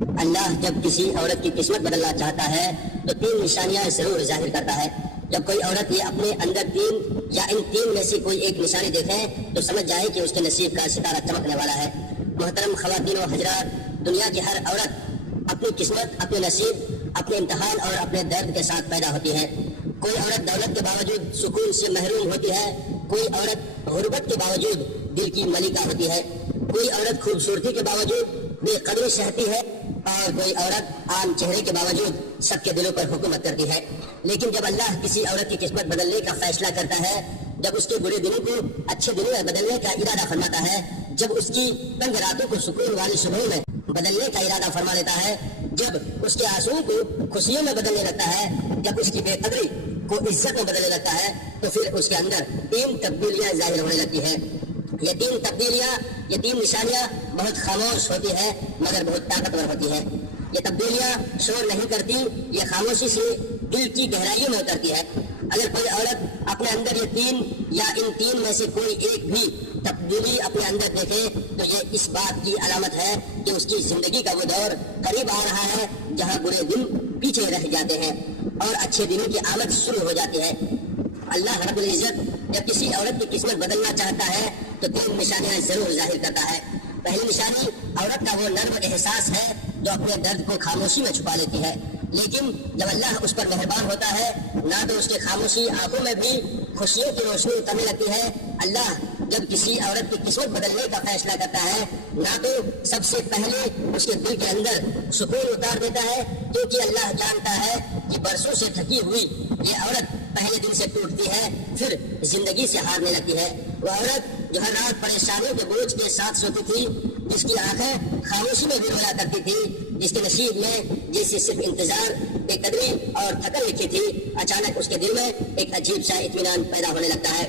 اللہ جب کسی عورت کی قسمت بدلنا چاہتا ہے تو 3 نشانیاں ضرور ظاہر کرتا ہے۔ جب کوئی عورت یہ اپنے اندر 3 یا ان 3 میں سے کوئی ایک نشانی دیکھے تو سمجھ جائے کہ اس کے نصیب کا ستارہ چمکنے والا ہے۔ محترم خواتین و حضرات، دنیا کی ہر عورت اپنی قسمت، اپنے نصیب، اپنے امتحان اور اپنے درد کے ساتھ پیدا ہوتی ہے۔ کوئی عورت دولت کے باوجود سکون سے محروم ہوتی ہے، کوئی عورت غربت کے باوجود دل کی ملکہ ہوتی ہے، کوئی عورت خوبصورتی کے باوجود بے قدری سہتی ہے، اور کوئی عورت عام چہرے کے باوجود سب کے دلوں پر حکومت کرتی ہے۔ لیکن جب اللہ کسی عورت کی قسمت بدلنے کا فیصلہ کرتا ہے، جب اس کے برے دنوں کو اچھے دنوں میں بدلنے کا ارادہ فرماتا ہے، جب اس کی تنگ راتوں کو سکون والی صبحوں میں بدلنے کا ارادہ فرما لیتا ہے، جب اس کے آنسوؤں کو خوشیوں میں بدلنے لگتا ہے، جب اس کی بے قدری کو عزت میں بدلنے لگتا ہے، تو پھر اس کے اندر 3 تبدیلیاں ظاہر ہونے لگتی ہیں۔ یہ 3 تبدیلیاں، یہ 3 نشانیاں بہت خاموش ہوتی ہے مگر بہت طاقتور ہوتی ہے۔ یہ تبدیلیاں شور نہیں کرتی، یہ خاموشی سے دل کی گہرائیوں میں اترتی ہے۔ اگر کوئی عورت اپنے اندر یہ 3 یا ان 3 میں سے کوئی ایک بھی تبدیلی اپنے اندر دیکھے تو یہ اس بات کی علامت ہے کہ اس کی زندگی کا وہ دور قریب آ رہا ہے جہاں برے دن پیچھے رہ جاتے ہیں اور اچھے دنوں کی آمد شروع ہو جاتی ہے۔ اللہ رب العزت جب کسی عورت کی قسمت بدلنا چاہتا ہے تو 3 نشانیاں ضرور ظاہر کرتا ہے۔ پہلی نشانی عورت کا وہ نرم احساس ہے جو اپنے درد کو خاموشی میں چھپا لیتی ہے، لیکن جب اللہ اس پر مہربان ہوتا ہے نہ تو اس کے خاموشی آنکھوں میں بھی خوشیوں کی روشنی اترنے لگتی ہے۔ اللہ جب کسی عورت کی قسمت بدلنے کا فیصلہ کرتا ہے نہ تو سب سے پہلے اس کے دل کے اندر سکون اتار دیتا ہے، کیونکہ اللہ جانتا ہے کہ برسوں سے تھکی ہوئی یہ عورت پہلے دن سے ٹوٹتی ہے، پھر زندگی سے ہارنے لگتی ہے۔ وہ عورت جو ہر رات پریشانیوں کے بوجھ کے ساتھ سوتی تھی، جس کی آنکھیں خاموشی میں بھی رویا کرتی تھی، جس کے نصیب میں جیسی صرف انتظار، بے قدری اور تھکن لکھی تھی، اچانک اس کے دل میں ایک عجیب سا اطمینان پیدا ہونے لگتا ہے۔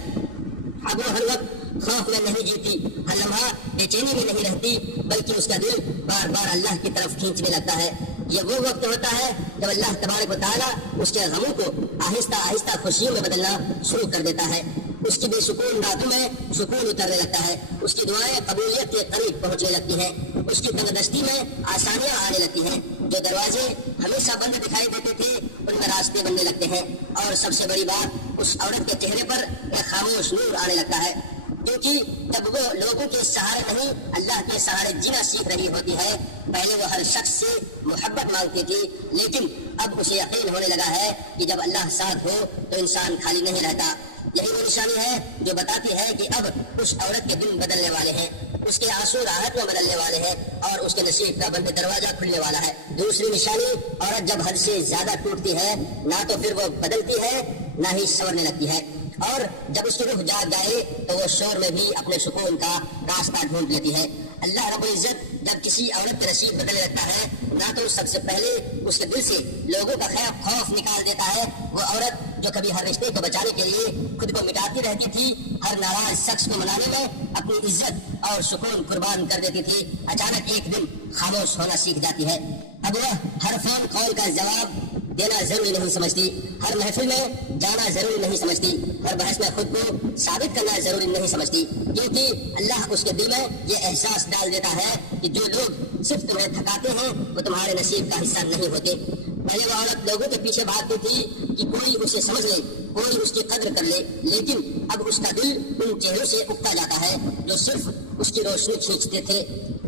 اب وہ ہر وقت خوف میں نہیں جیتی، ہر لمحہ بے چینی میں نہیں رہتی، بلکہ اس کا دل بار بار اللہ کی طرف کھینچنے لگتا ہے۔ یہ وہ وقت ہوتا ہے جب اللہ تبارک و تعالیٰ اس کے غموں کو آہستہ آہستہ خوشیوں میں بدلنا شروع کر دیتا ہے۔ اس کی بے سکون راتوں میں سکون اترنے لگتا ہے، اس کی دعائیں قبولیت کے قریب پہنچنے لگتی ہیں، اس کی تنگدستی میں آسانیاں آنے لگتی ہیں، جو دروازے ہمیشہ بند دکھائی دیتے تھے ان میں راستے بننے لگتے ہیں، اور سب سے بڑی بات اس عورت کے چہرے پر ایک خاموش نور آنے لگتا ہے، کیونکہ جب وہ لوگوں کے سہارے نہیں اللہ کے سہارے جینا سیکھ رہی ہوتی ہے۔ پہلے وہ ہر شخص سے محبت مانگتی تھی، لیکن اب اسے یقین ہونے لگا ہے کہ جب اللہ ساتھ ہو تو انسان خالی نہیں رہتا۔ یہی وہ نشانی ہے جو بتاتی ہے کہ اب اس عورت کے دن بدلنے والے ہیں، اس کے آنسو راحت میں بدلنے والے ہیں، اور اس کے نصیب کا بند دروازہ کھلنے والا ہے۔ دوسری نشانی، عورت جب حد سے زیادہ ٹوٹتی ہے نہ تو پھر وہ بدلتی ہے نہ ہی سنورنے لگتی ہے، اور جب اس کی روح جاگ جائے تو وہ شور میں بھی اپنے سکون کا راستہ ڈھونڈ لیتی ہے۔ اللہ رب العزت جب کسی عورت کے نصیب بدلنے لگتا ہے نہ تو سب سے پہلے اس کے دل سے لوگوں کا خوف نکال دیتا ہے۔ وہ عورت جو کبھی ہر رشتے کو بچانے کے لیے خود کو مٹاتی رہتی تھی، ہر ناراض شخص کو منانے میں اپنی عزت اور سکون قربان کر دیتی تھی، اچانک ایک دن خاموش ہونا سیکھ جاتی ہے۔ اب وہ ہر فون کال کا جواب دینا ضروری نہیں سمجھتی، ہر محفل میں جانا ضروری نہیں سمجھتی، ہر بحث میں خود کو ثابت کرنا ضروری نہیں سمجھتی، کیونکہ اللہ اس کے دل میں یہ احساس ڈال دیتا ہے کہ جو لوگ صرف تمہیں تھکاتے ہیں وہ تمہارے نصیب کا حصہ نہیں ہوتے۔ پہلے وہ عورت لوگوں کے پیچھے بھاگتی تھی کہ کوئی اسے سمجھ لے، کوئی اس کی قدر کر لے، لیکن اب اس کا دل ان چہروں سے اکتا جاتا ہے جو صرف اس کی روشنی کھینچتے تھے۔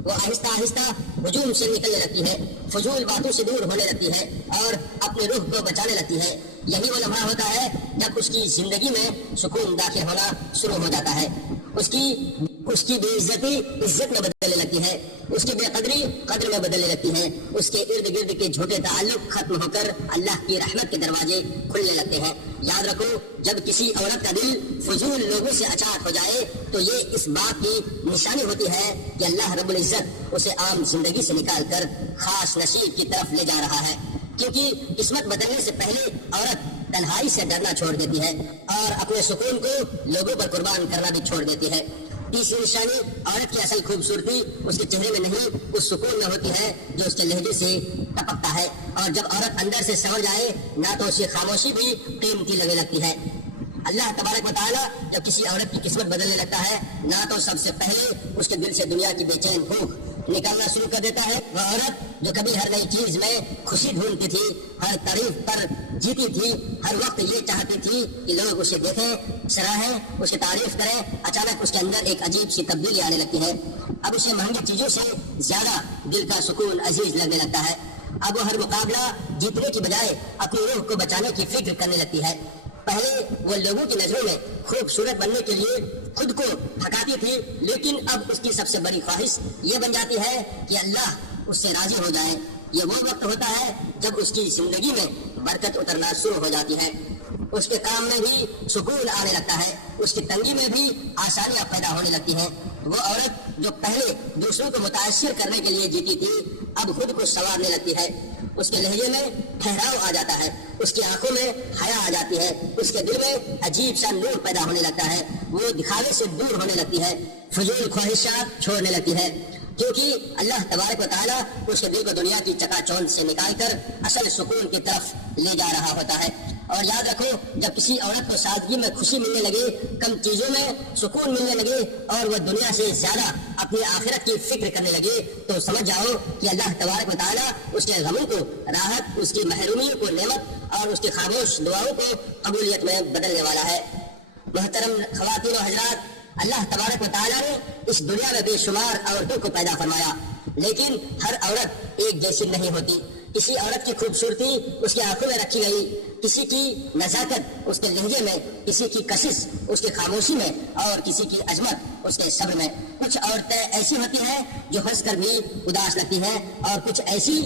وہ آہستہ آہستہ ہجوم سے نکلنے لگتی ہے، فضول باتوں سے دور ہونے لگتی ہے اور اپنے روح کو بچانے لگتی ہے۔ یہی وہ لمحہ ہوتا ہے جب اس کی زندگی میں سکون داخل ہونا شروع ہو جاتا ہے۔ اس کی بے عزتی عزت میں بدلنے لگتی ہے، اس کی بے قدری قدر میں بدلنے لگتی ہے، اس کے ارد گرد کے جھوٹے تعلق ختم ہو کر اللہ کی رحمت کے دروازے کھلنے لگتے ہیں۔ یاد رکھو، جب کسی عورت کا دل فضول لوگوں سے اچاک ہو جائے تو یہ اس بات کی نشانی ہوتی ہے کہ اللہ رب العزت اسے عام زندگی سے نکال کر خاص نصیب کی طرف لے جا رہا ہے، کیونکہ قسمت بدلنے سے پہلے عورت تنہائی سے ڈرنا چھوڑ دیتی ہے اور اپنے سکون کو لوگوں پر قربان کرنا بھی چھوڑ دیتی ہے۔ تیسری نشانی، عورت کی اصل خوبصورتی اس کے چہرے میں نہیں، اس سکون میں ہوتی ہے جو اس کے لہجے سے ٹپکتا ہے، اور جب عورت اندر سے سنور جائے نہ تو اس کی خاموشی بھی قیمتی لگنے لگتی ہے۔ اللہ تبارک و تعالیٰ جب کسی عورت کی قسمت بدلنے لگتا ہے نہ تو سب سے پہلے اس کے دل سے دنیا کی بے چین بھوک نکالنا شروع کر دیتا ہے۔ وہ عورت جو کبھی ہر نئی چیز میں خوشی ڈھونڈتی تھی، ہر تعریف پر جیتی تھی، ہر وقت یہ چاہتی تھی کہ لوگ اسے دیکھیں، سراہیں، اسے تعریف کریں، اچانک اس کے اندر ایک عجیب سی تبدیلی آنے لگتی ہے۔ اب اسے مہنگی چیزوں سے زیادہ دل کا سکون عزیز لگنے لگتا ہے۔ اب وہ ہر مقابلہ جیتنے کی بجائے اپنی روح کو بچانے کی فکر کرنے لگتی ہے۔ پہلے وہ لوگوں کی نظروں میں خوبصورت بننے کے لیے خود کو تھکاتی تھی، لیکن اب اس کی سب سے بڑی خواہش یہ بن جاتی ہے کہ اللہ اس سے راضی ہو جائے۔ یہ وہ وقت ہوتا ہے جب اس کی زندگی میں برکت اترنا شروع ہو جاتی ہے، اس کے کام میں بھی سکون آنے لگتا ہے، اس کی تنگی میں بھی آسانیاں پیدا ہونے لگتی ہیں۔ وہ عورت جو پہلے دوسروں کو متاثر کرنے کے لیے جیتی تھی، اب خود کو سنوارنے لگتی ہے۔ اس کے لہجے میں ٹھہراؤ آ جاتا ہے، اس کی آنکھوں میں حیا آ جاتی ہے، اس کے دل میں عجیب سا نور پیدا ہونے لگتا ہے۔ وہ دکھاوے سے دور ہونے لگتی ہے، فضول خواہشات چھوڑنے لگتی ہے، کیونکہ اللہ تبارک و تعالیٰ اس کے دل کو دنیا کی چکا چوند سے نکال کر اصل سکون کی طرف لے جا رہا ہوتا ہے۔ اور یاد رکھو، جب کسی عورت کو سادگی میں خوشی ملنے لگے، کم چیزوں میں سکون ملنے لگے اور وہ دنیا سے زیادہ اپنی آخرت کی فکر کرنے لگے، تو سمجھ جاؤ کہ اللہ تبارک و تعالیٰ اس کے غموں کو راحت، اس کی محرومی کو نعمت اور اس کی خاموش دعاؤں کو قبولیت میں بدلنے والا ہے۔ محترم خواتین و حضرات، اللہ تبارک و تعالیٰ نے اس دنیا میں بے شمار عورتوں کو پیدا فرمایا، لیکن ہر عورت ایک جیسی نہیں ہوتی۔ کسی عورت کی خوبصورتی اس کی آنکھوں میں رکھی گئی، کسی کی نزاکت اس کے لہجے میں، کسی کی کشش اس کی خاموشی میں، اور کسی کی عظمت اس کے صبر میں۔ کچھ عورتیں ایسی ہوتی ہیں جو ہنس کر بھی اداس لگتی ہیں، اور کچھ ایسی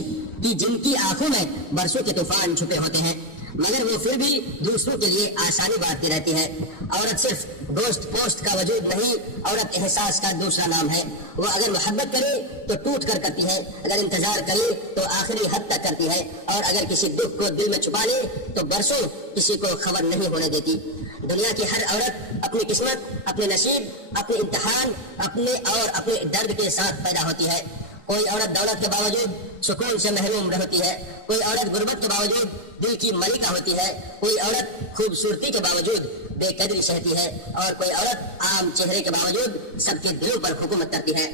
کہ جن کی آنکھوں میں برسوں کے طوفان چھپے ہوتے ہیں، مگر وہ پھر بھی دوسروں کے لیے آسانی بانٹتی رہتی ہے۔ عورت صرف گوشت پوشت کا وجود نہیں، عورت احساس کا دوسرا نام ہے۔ وہ اگر محبت کرے تو ٹوٹ کر کرتی ہے، اگر انتظار کرے تو آخری حد تک کرتی ہے، اور اگر کسی دکھ کو دل میں چھپا لے تو برسوں کسی کو خبر نہیں ہونے دیتی۔ دنیا کی ہر عورت اپنی قسمت، اپنے نصیب، اپنے امتحان، اپنے درد کے ساتھ پیدا ہوتی ہے۔ کوئی عورت دولت کے باوجود سکون سے محروم رہتی ہے، کوئی عورت غربت کے باوجود دل کی ملکہ ہوتی ہے، کوئی عورت خوبصورتی کے باوجود بے قدری سہتی ہے، اور کوئی عورت عام چہرے کے باوجود سب کے دلوں پر حکومت کرتی ہے۔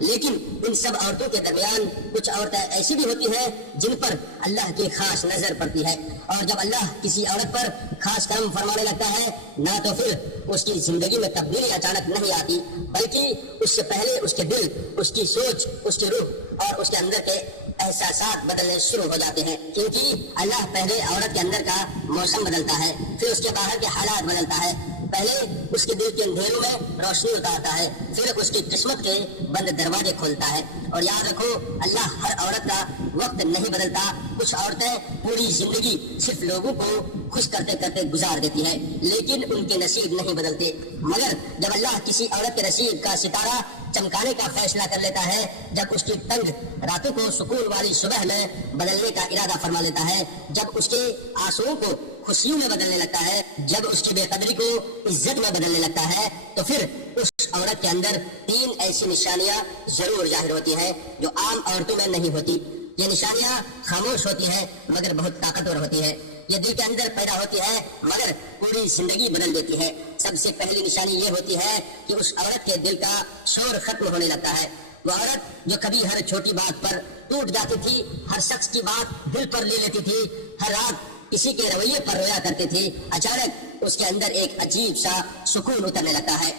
لیکن ان سب عورتوں کے درمیان کچھ عورتیں ایسی بھی ہوتی ہیں جن پر اللہ کی خاص نظر پڑتی ہے، اور جب اللہ کسی عورت پر خاص کرم فرمانے لگتا ہے، نہ تو پھر اس کی زندگی میں تبدیلی اچانک نہیں آتی، بلکہ اس سے پہلے اس کے دل، اس کی سوچ، اس کی روح اور اس کے اندر کے احساسات بدلنے شروع ہو جاتے ہیں، کیونکہ اللہ پہلے عورت کے اندر کا موسم بدلتا ہے، پھر اس کے باہر کے حالات بدلتا ہے۔ پہلے اس کے دل کے اندھیروں میں روشنی اتارتا ہے، پھر اس کی قسمت کے بند دروازے کھولتا ہے۔ اور یاد رکھو، اللہ ہر عورت کا وقت نہیں بدلتا۔ کچھ عورتیں پوری زندگی صرف لوگوں کو خوش کرتے کرتے گزار دیتی ہے، لیکن ان کے نصیب نہیں بدلتے۔ مگر جب اللہ کسی عورت کے نصیب کا ستارہ چمکانے کا فیصلہ کر لیتا ہے، جب اس کی تنگ راتوں کو سکون والی صبح میں بدلنے کا ارادہ فرما لیتا ہے، جب اس کے آنسوؤں کو خوشیوں میں بدلنے لگتا ہے، جب اس کی بے قدری کو عزت میں بدلنے لگتا ہے، تو پھر اس عورت کے اندر 3 ایسی نشانیاں ضرور ظاہر ہوتی ہیں جو عام عورتوں میں نہیں ہوتی۔ یہ نشانیاں خاموش ہوتی ہیں مگر بہت طاقتور ہوتی ہے۔ یہ دل کے اندر پیدا ہوتی ہے مگر پوری زندگی بدل دیتی ہے۔ سب سے پہلی نشانی یہ ہوتی ہے کہ اس عورت کے دل کا شور ختم ہونے لگتا ہے۔ وہ عورت جو کبھی ہر چھوٹی بات پر ٹوٹ جاتی تھی، ہر شخص کی بات دل پر لے لیتی تھی، ہر رات کسی کے رویے پر رویا کرتی تھی، اچانک اس کے اندر ایک عجیب سا سکون اترنے لگتا ہے۔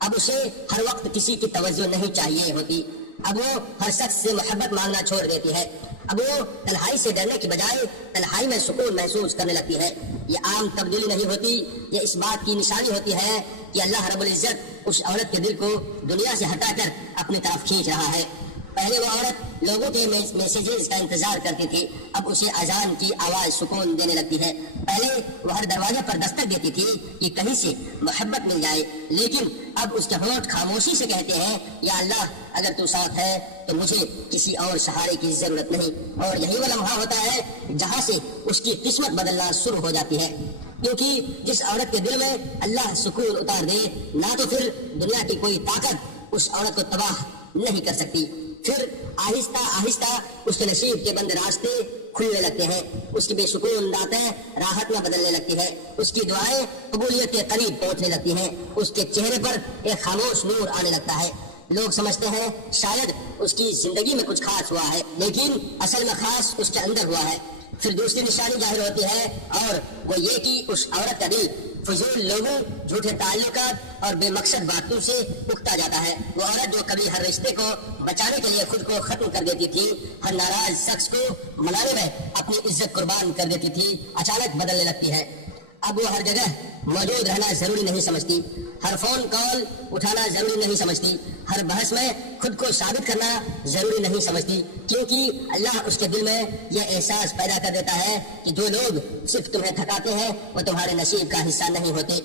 اب اسے ہر وقت کسی کی توجہ نہیں چاہیے ہوتی، اب وہ ہر شخص سے محبت مانگنا چھوڑ دیتی ہے، اب وہ تنہائی سے ڈرنے کی بجائے تنہائی میں سکون محسوس کرنے لگتی ہے۔ یہ عام تبدیلی نہیں ہوتی، یہ اس بات کی نشانی ہوتی ہے کہ اللہ رب العزت اس عورت کے دل کو دنیا سے ہٹا کر اپنی طرف کھینچ رہا ہے۔ پہلے وہ عورت لوگوں کے میسیجز کا انتظار کرتی تھی، اب اسے اذان کی آواز سکون دینے لگتی ہے۔ پہلے وہ ہر دروازے پر دستک دیتی تھی کہ کہیں سے محبت مل جائے، لیکن اب اس کے ہونٹ خاموشی سے کہتے ہیں، یا اللہ اگر تو ساتھ ہے تو مجھے کسی اور سہارے کی ضرورت نہیں۔ اور یہی وہ لمحہ ہوتا ہے جہاں سے اس کی قسمت بدلنا شروع ہو جاتی ہے، کیونکہ جس عورت کے دل میں اللہ سکون اتار دے، نہ تو پھر دنیا کی کوئی طاقت اس عورت کو تباہ نہیں کر سکتی۔ پھر آہستہ آہستہ اس کے نصیب کے بند راستے کھلنے لگتے ہیں، اس کی بے سکون راتیں راحت میں بدلنے لگتی ہے، اس کی دعائیں قبولیت کے قریب پہنچنے لگتی ہیں، اس کے چہرے پر ایک خاموش نور آنے لگتا ہے۔ لوگ سمجھتے ہیں شاید اس کی زندگی میں کچھ خاص ہوا ہے، لیکن اصل میں خاص اس کے اندر ہوا ہے۔ پھر دوسری نشانی ظاہر ہوتی ہے اور وہ یہ کہ اس عورت کا دل فضول لوگوں، جھوٹے تعلقات اور بے مقصد باتوں سے اکتا جاتا ہے۔ وہ عورت جو کبھی ہر رشتے کو بچانے کے لیے خود کو ختم کر دیتی تھی، ہر ناراض شخص کو منانے میں اپنی عزت قربان کر دیتی تھی، اچانک بدلنے لگتی ہے۔ اب وہ ہر جگہ موجود رہنا ضروری نہیں سمجھتی، ہر فون کال اٹھانا ضروری نہیں سمجھتی، ہر بحث میں خود کو ثابت کرنا ضروری نہیں سمجھتی، کیونکہ اللہ اس کے دل میں یہ احساس پیدا کر دیتا ہے کہ جو لوگ صرف تمہیں تھکاتے ہیں وہ تمہارے نصیب کا حصہ نہیں ہوتے۔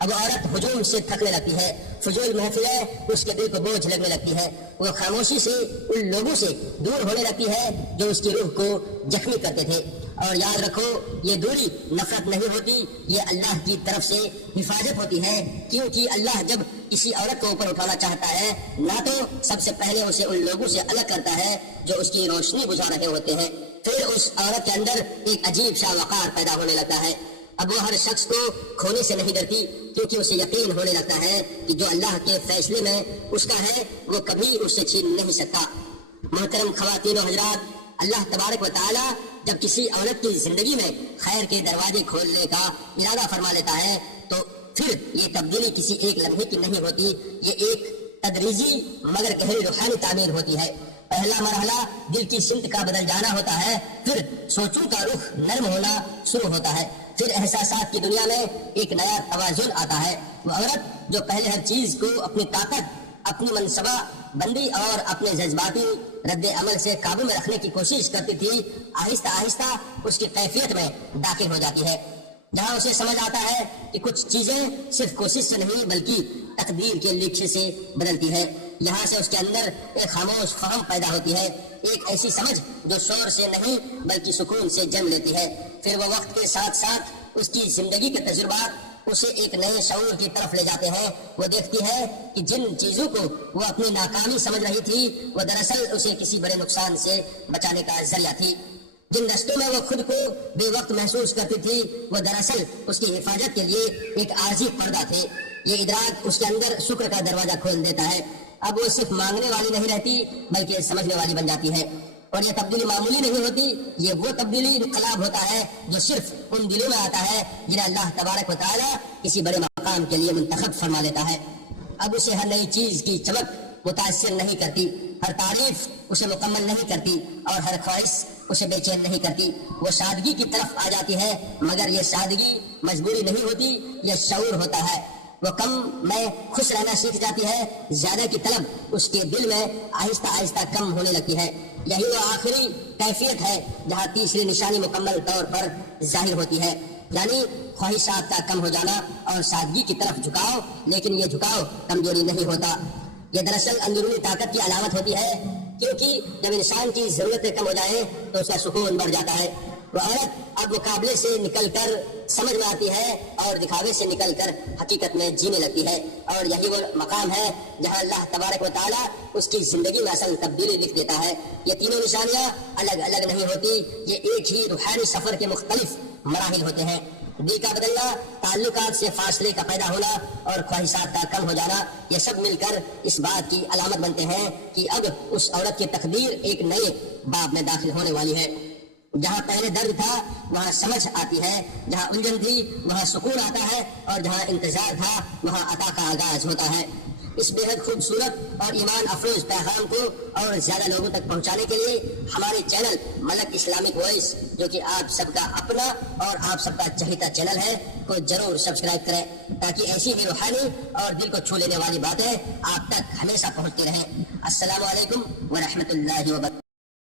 اب عورت ہجوم سے تھکنے لگتی ہے، فضول محفلیں اس کے دل کو بوجھ لگنے لگتی ہے، وہ خاموشی سے ان لوگوں سے دور ہونے لگتی ہے جو اس کی روح کو زخمی کرتے تھے۔ اور یاد رکھو، یہ دوری نفرت نہیں ہوتی، یہ اللہ کی طرف سے حفاظت ہوتی ہے، کیونکہ اللہ جب کسی عورت کو اوپر اٹھانا چاہتا ہے نہ تو سب سے پہلے اسے ان لوگوں سے الگ کرتا ہے جو اس کی روشنی بجھا رہے ہوتے ہیں، پھر اس عورت کے اندر ایک عجیب سا وقار پیدا ہونے لگتا ہے۔ اب وہ ہر شخص کو کھونے سے نہیں ڈرتی، کیونکہ اسے یقین ہونے لگتا ہے کہ جو اللہ کے فیصلے میں اس کا ہے وہ کبھی اس سے چھین نہیں سکتا۔ محترم خواتین و حضرات، اللہ تبارک و تعالی جب کسی عورت کی زندگی میں خیر کے دروازے کھولنے کا ارادہ فرما لیتا ہے تو پھر یہ تبدیلی کسی ایک لمحے کی نہیں ہوتی، یہ ایک تدریجی مگر گہری روحانی تعمیر ہوتی ہے۔ پہلا مرحلہ دل کی سمت کا بدل جانا ہوتا ہے، پھر سوچوں کا رخ نرم ہونا شروع ہوتا ہے، پھر احساسات کی دنیا میں ایک نیا توازن آتا ہے۔ وہ عورت جو پہلے ہر چیز کو اپنی طاقت، اپنی منصبہ بندی اور اپنے جذباتی رد عمل سے قابو میں رکھنے کی کوشش کرتی تھی، آہستہ آہستہ اس کی کیفیت میں داخل ہو جاتی ہے، جہاں اسے سمجھ آتا ہے کہ کچھ چیزیں صرف کوشش سے نہیں بلکہ تقدیر کے لکھے سے بدلتی ہے۔ یہاں سے اس کے اندر ایک خاموش فہم پیدا ہوتی ہے، ایک ایسی سمجھ جو شور سے نہیں بلکہ سکون سے جنم لیتی ہے۔ پھر وہ وقت کے ساتھ ساتھ اس کی زندگی کے تجربات اسے ایک نئے شعور کی طرف لے جاتے ہیں۔ وہ دیکھتی ہے کہ جن چیزوں کو وہ اپنی ناکامی سمجھ رہی تھی وہ دراصل اسے کسی بڑے نقصان سے بچانے کا ذریعہ تھی، جن رستوں میں وہ خود کو بے وقت محسوس کرتی تھی وہ دراصل اس کی حفاظت کے لیے ایک عارضی پردہ تھے۔ یہ ادراک اس کے اندر شکر کا دروازہ کھول دیتا ہے، اب وہ صرف مانگنے والی نہیں رہتی بلکہ سمجھنے والی بن جاتی ہے۔ اور یہ تبدیلی معمولی نہیں ہوتی، یہ وہ تبدیلی انقلاب ہوتا ہے جو صرف ان دلوں میں آتا ہے جنہیں اللہ تبارک و تعالی کسی بڑے مقام کے لیے منتخب فرما لیتا ہے۔ اب اسے ہر نئی چیز کی چمک متاثر نہیں کرتی، ہر تعریف اسے مکمل نہیں کرتی اور ہر خواہش اسے بے چین نہیں کرتی، وہ سادگی کی طرف آ جاتی ہے، مگر یہ سادگی مجبوری نہیں ہوتی، یہ شعور ہوتا ہے۔ وہ کم میں خوش رہنا سیکھ جاتی ہے، زیادہ کی طلب اس کے دل میں آہستہ آہستہ کم ہونے لگتی ہے۔ یہی وہ آخری کیفیت ہے جہاں تیسری نشانی مکمل طور پر ظاہر ہوتی ہے، یعنی خواہشات کا کم ہو جانا اور سادگی کی طرف جھکاؤ، لیکن یہ جھکاؤ کمزوری نہیں ہوتا، یہ دراصل اندرونی طاقت کی علامت ہوتی ہے، کیونکہ جب انسان کی ضرورتیں کم ہو جائیں تو اس کا سکون بڑھ جاتا ہے۔ وہ عورت اب مقابلے سے نکل کر سمجھ میں آتی ہے اور دکھاوے سے نکل کر حقیقت میں جینے لگتی ہے، اور یہی وہ مقام ہے جہاں اللہ تبارک و تعالی اس کی زندگی میں اصل تبدیلی لکھ دیتا ہے۔ یہ تینوں نشانیاں الگ الگ نہیں ہوتی، یہ ایک ہی روحانی سفر کے مختلف مراحل ہوتے ہیں۔ دل کا بدلنا، تعلقات سے فاصلے کا پیدا ہونا اور خواہشات کا کم ہو جانا، یہ سب مل کر اس بات کی علامت بنتے ہیں کہ اب اس عورت کی تقدیر ایک نئے باب میں داخل ہونے والی ہے۔ جہاں پہلے درد تھا وہاں سمجھ آتی ہے، جہاں الجھن تھی وہاں سکون آتا ہے، اور جہاں انتظار تھا وہاں عطا کا آغاز ہوتا ہے۔ اس بے حد خوبصورت اور ایمان افروز پیغام کو اور زیادہ لوگوں تک پہنچانے کے لیے ہمارے چینل ملک اسلامک وائس، جو کہ آپ سب کا اپنا اور آپ سب کا چہیتا چینل ہے، کو ضرور سبسکرائب کریں تاکہ ایسی ہی روحانی اور دل کو چھو لینے والی باتیں آپ تک ہمیشہ پہنچتی رہیں۔ السلام علیکم ورحمۃ اللہ وبرکاتہ۔